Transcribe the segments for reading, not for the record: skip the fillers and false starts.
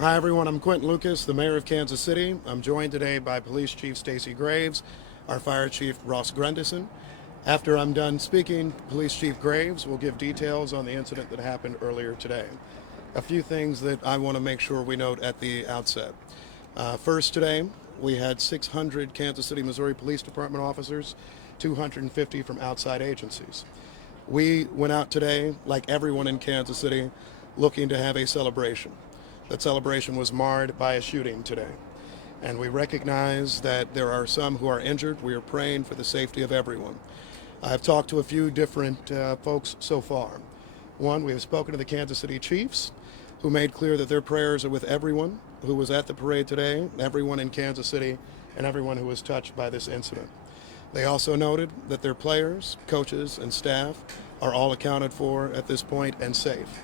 Hi everyone, I'm Quinton Lucas, the mayor of Kansas City. I'm joined today by Police Chief Stacey, our Fire Chief Ross Grendison. After I'm done speaking, Police Chief Graves will give details on the incident that happened earlier today. A few things that I want to make sure we note at the outset. First, today we had 600 Kansas City, Missouri Police Department officers, 250 from outside agencies. We went out today, like everyone in Kansas City, looking to have a celebration. That celebration was marred by a shooting today. And we recognize that there are some who are injured. We are praying for the safety of everyone. I've talked to a few different folks so far. One, we have spoken to the Kansas City Chiefs, who made clear that their prayers are with everyone who was at the parade today, everyone in Kansas City, and everyone who was touched by this incident. They also noted that their players, coaches, and staff are all accounted for at this point and safe.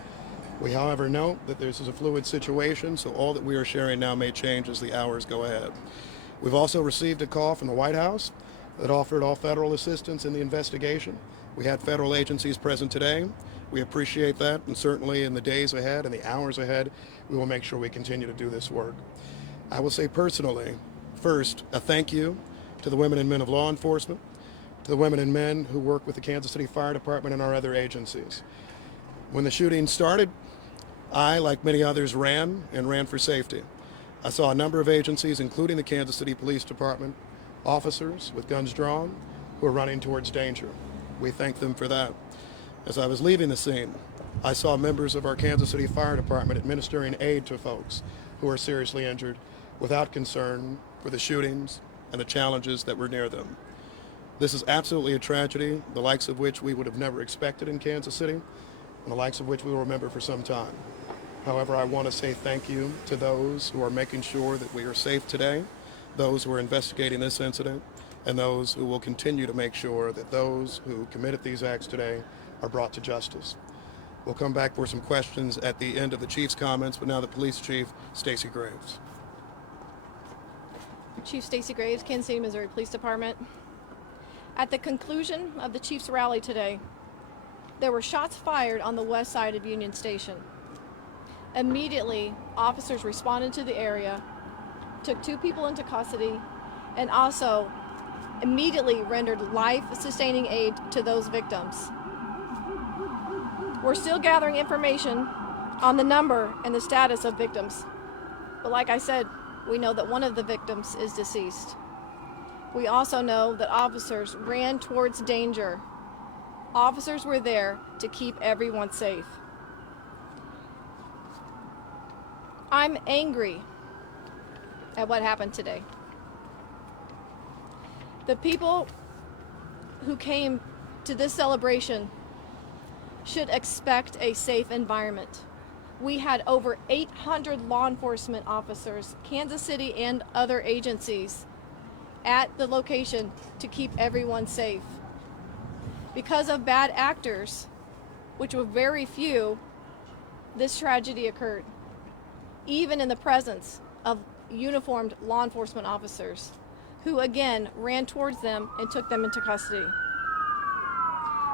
We, however, note that this is a fluid situation, so all that we are sharing now may change as the hours go ahead. We've also received a call from the White House that offered all federal assistance in the investigation. We had federal agencies present today. We appreciate that, and certainly in the days ahead and the hours ahead, we will make sure we continue to do this work. I will say personally, first, a thank you to the women and men of law enforcement, to the women and men who work with the Kansas City Fire Department and our other agencies. When the shooting started, I, like many others, ran for safety. I saw a number of agencies, including the Kansas City Police Department, officers with guns drawn who were running towards danger. We thank them for that. As I was leaving the scene, I saw members of our Kansas City Fire Department administering aid to folks who were seriously injured without concern for the shootings and the challenges that were near them. This is absolutely a tragedy, the likes of which we would have never expected in Kansas City, and the likes of which we will remember for some time. However, I want to say thank you to those who are making sure that we are safe today, those who are investigating this incident, and those who will continue to make sure that those who committed these acts today are brought to justice. We'll come back for some questions at the end of the Chief's comments, but now the Police Chief, Stacey Graves. Chief Stacey Graves, Kansas City, Missouri Police Department. At the conclusion of the Chiefs rally today, there were shots fired on the west side of Union Station. Immediately, officers responded to the area, took 2 people into custody, and also immediately rendered life-sustaining aid to those victims. We're still gathering information on the number and the status of victims. But like I said, we know that one of the victims is deceased. We also know that officers ran towards danger. Officers were there to keep everyone safe. I'm angry at what happened today. The people who came to this celebration should expect a safe environment. We had over 800 law enforcement officers, Kansas City and other agencies, at the location to keep everyone safe. Because of bad actors, which were very few, this tragedy occurred, even in the presence of uniformed law enforcement officers, who again ran towards them and took them into custody.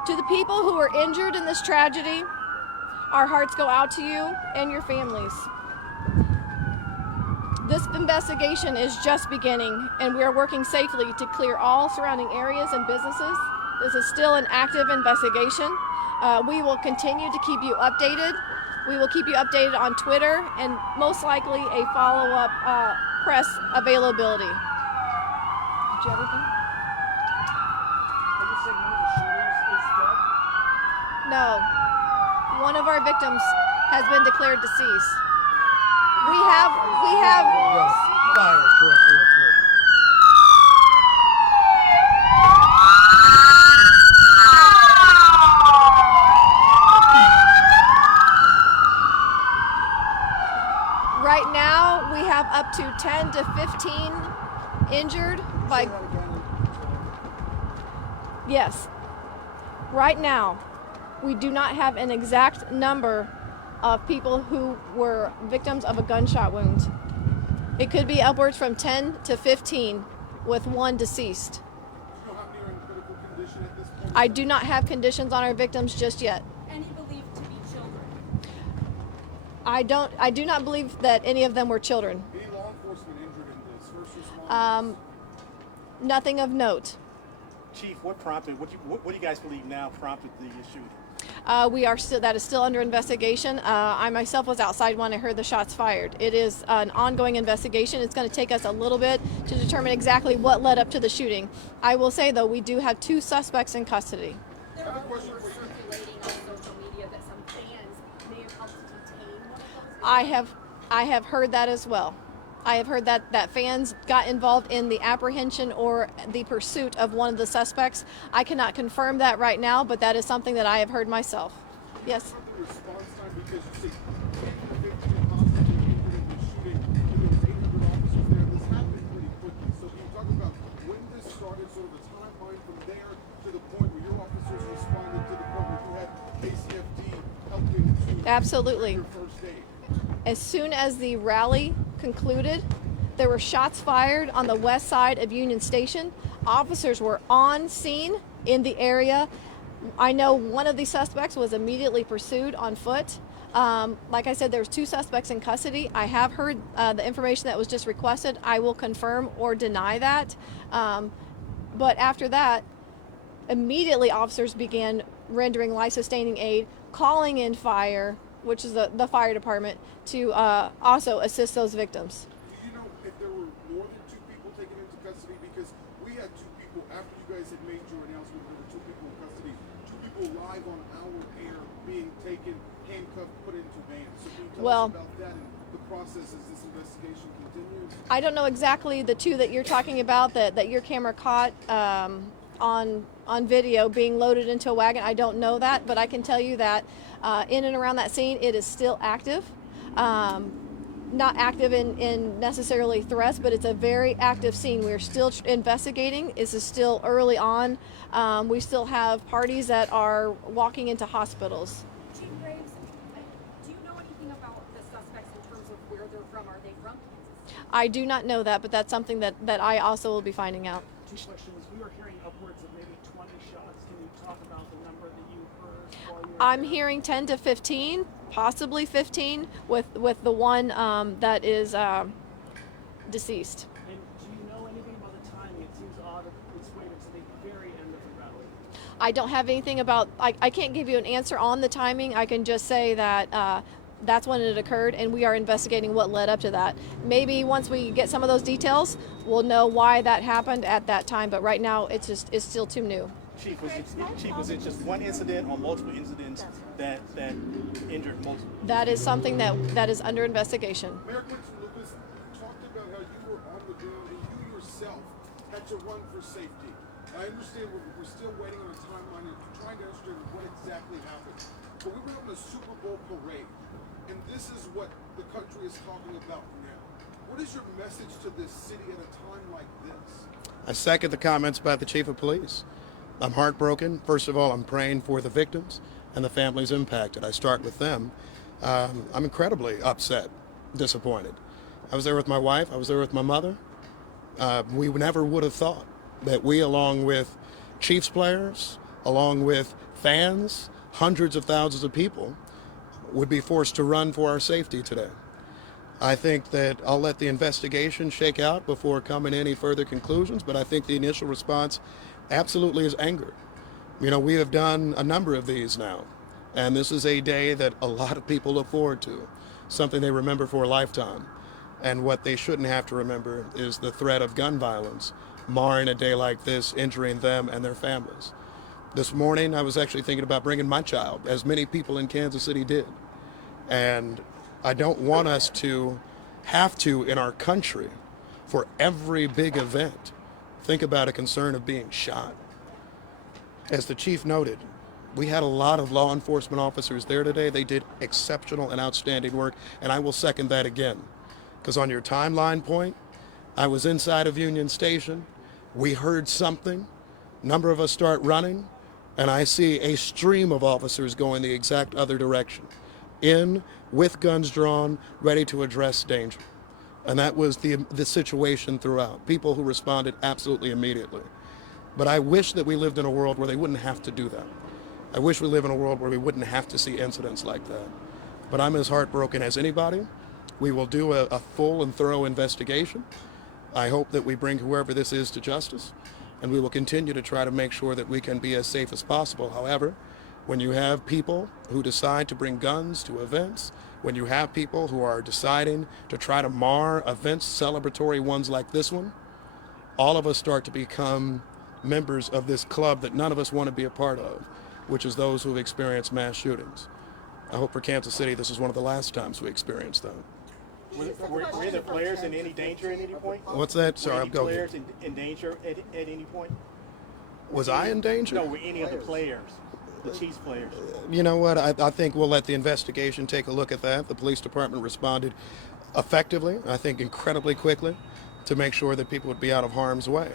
To the people who were injured in this tragedy, our hearts go out to you and your families. This investigation is just beginning, and we are working safely to clear all surrounding areas and businesses. This is still an active investigation. We will continue to keep you updated. We will keep you updated on Twitter and most likely a follow-up press availability. Did you have anything? Are you saying one of the shooters is dead? No. One of our victims has been declared deceased. We have Yes, fire, correct, correct. right now we have up to 10 to 15 injured by Say that again. yes. Right now we do not have an exact number of people who were victims of a gunshot wound. It could be upwards from 10 to 15 with one deceased. You know how many are in critical condition at this point? I do not have conditions on our victims just yet. Any believed to be children. I do not believe that any of them were children. Any law enforcement injured in this? First responders? Nothing of note. Chief, what prompted? What do you guys believe now prompted the shooting? That is still under investigation. I myself was outside when I heard the shots fired. It is an ongoing investigation. It's going to take us a little bit to determine exactly what led up to the shooting. I will say, though, we do have 2 suspects in custody. There are rumors circulating on social media that some fans may have helped detain one of those. I have heard that as well. I have heard that fans got involved in the apprehension or the pursuit of one of the suspects. I cannot confirm that right now, but that is something that I have heard myself. Yes. The response time, because you say 50 and possibly injured in the shooting, and there was 800 officers there. This happened pretty quickly. So can you talk about when this started, sort of a timeline from there to the point where your officers responded to the point where you had KCPD helping to Absolutely. your first aid? As soon as the rally concluded, there were shots fired on the west side of Union Station. Officers were on scene in the area. I know one of the suspects was immediately pursued on foot. Like I said, there's 2 suspects in custody. I have heard the information that was just requested. I will confirm or deny that. But after that, immediately officers began rendering life-sustaining aid, calling in fire, which is the fire department, to also assist those victims. Do you know if there were more than 2 people taken into custody? Because we had 2 people, after you guys had made your announcement, there were 2 people in custody, 2 people live on our air being taken, handcuffed, put into vans. So can you tell us about that and the process as this investigation continues? I don't know exactly the 2 that you're talking about that your camera caught on video being loaded into a wagon. I don't know that, but I can tell you that in and around that scene, it is still active. Not active in necessarily threats, but it's a very active scene. We're still investigating. This is still early on. We still have parties that are walking into hospitals. Chief Graves, do you know anything about the suspects in terms of where they're from? Are they from Kansas City? I do not know that, but that's something that I also will be finding out. 2 questions. We were hearing upwards of maybe 20 shots. Can you talk about the number that you heard while you were I'm there? hearing 10 to 15, possibly 15, with the one that is deceased. And do you know anything about the timing? It seems odd that it's waited to the very end of the rally. I don't have anything about. I can't give you an answer on the timing. I can just say that that's when it occurred, and we are investigating what led up to that. Maybe once we get some of those details, we'll know why that happened at that time. But right now, it's still too new. Chief, was it just one incident or multiple incidents that injured multiple? That is something that is under investigation. Mayor Quinton Lucas talked about how you were on the ground and you yourself had to run for safety. I understand we're still waiting on a timeline and trying to understand what exactly happened. But we were having a Super Bowl parade, and this is what the country is talking about now. What is your message to this city at a time like this? I second the comments about the chief of police. I'm heartbroken. First of all, I'm praying for the victims and the families impacted. I start with them. I'm incredibly upset, disappointed. I was there with my wife. I was there with my mother. We never would have thought that we, along with Chiefs players, along with fans, hundreds of thousands of people, would be forced to run for our safety today. I think that I'll let the investigation shake out before coming to any further conclusions, but I think the initial response absolutely is anger. You know, we have done a number of these now, and this is a day that a lot of people look forward to, something they remember for a lifetime. And what they shouldn't have to remember is the threat of gun violence, marring a day like this, injuring them and their families. This morning, I was actually thinking about bringing my child, as many people in Kansas City did. And I don't want us to have to, in our country, for every big event, think about a concern of being shot. As the chief noted, we had a lot of law enforcement officers there today. They did exceptional and outstanding work, and I will second that again. Because on your timeline point, I was inside of Union Station. We heard something. A number of us start running, and I see a stream of officers going the exact other direction, in with guns drawn, ready to address danger. And that was the situation throughout. People who responded absolutely immediately. But I wish that we lived in a world where they wouldn't have to do that. I wish we live in a world where we wouldn't have to see incidents like that. but I'm as heartbroken as anybody. We will do a full and thorough investigation. I hope that we bring whoever this is to justice, and we will continue to try to make sure that we can be as safe as possible. However, when you have people who decide to bring guns to events, when you have people who are deciding to try to mar events, celebratory ones like this one, all of us start to become members of this club that none of us want to be a part of, which is those who have experienced mass shootings. I hope for Kansas City this is one of the last times we experience that. Were the players in any danger at any point? What's that? Sorry, Were I'm any going. players in danger at any point? Was I in danger? No, were any of the players, the Chiefs players? You know what? I think we'll let the investigation take a look at that. The police department responded effectively, I think incredibly quickly, to make sure that people would be out of harm's way.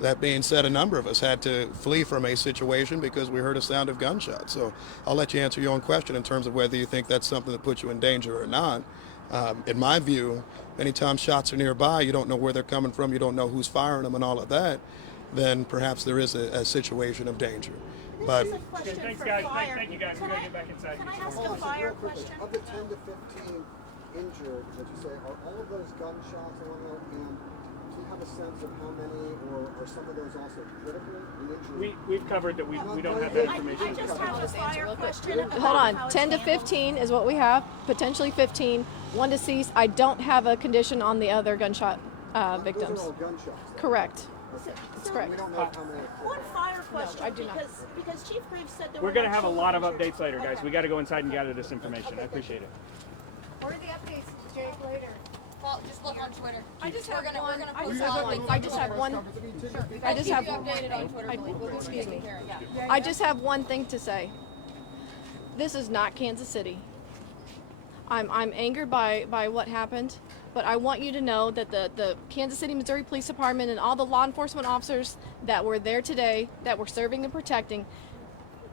That being said, a number of us had to flee from a situation because we heard a sound of gunshots. So I'll let you answer your own question in terms of whether you think that's something that puts you in danger or not. In my view, anytime shots are nearby, you don't know where they're coming from, you don't know who's firing them and all of that, then perhaps there is a situation of danger. But This is a question Thanks, for guys. fire. Thank you, guys. We gotta get back inside. Can I ask a fire question? Of the 10 to 15 injured that you say, are all of those gunshots along there? And do you have a sense of how many, or are some of those also critical in injury? We've covered that we don't have that I information. just have a fire question. Hold about on. how it's 10 to handled. 15 is what we have, potentially 15. One deceased. I don't have a condition on the other gunshot victims. Those are all gunshots. though. Correct. Okay. That's So, correct. We don't know how many. One fire question, I do not. because Chief Graves said there We're were gonna no have a children lot of injured. updates later, guys. Okay. We got to go inside and gather this information. I appreciate it. What are the updates, Jake, later? Well, just look on Twitter. I just We're have gonna one. we're gonna I post just have all one. of I just have one. I just have. you updated on Twitter. Excuse me. Yeah. I just have one thing to say. This is not Kansas City. I'm angered by what happened, but I want you to know that the Kansas City, Missouri Police Department and all the law enforcement officers that were there today, that were serving and protecting,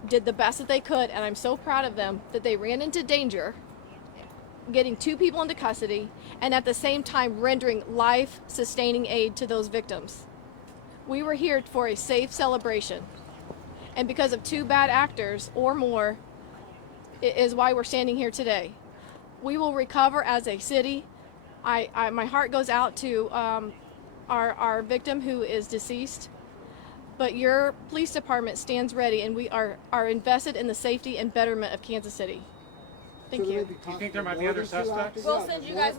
did the best that they could, and I'm so proud of them that they ran into danger, getting 2 people into custody, and at the same time rendering life-sustaining aid to those victims. We were here for a safe celebration, and because of 2 bad actors or more, is why we're standing here today. We will recover as a city. My heart goes out to our victim who is deceased, but your police department stands ready, and we are invested in the safety and betterment of Kansas City. Thank you. Do you think there might be other suspects? We'll send you guys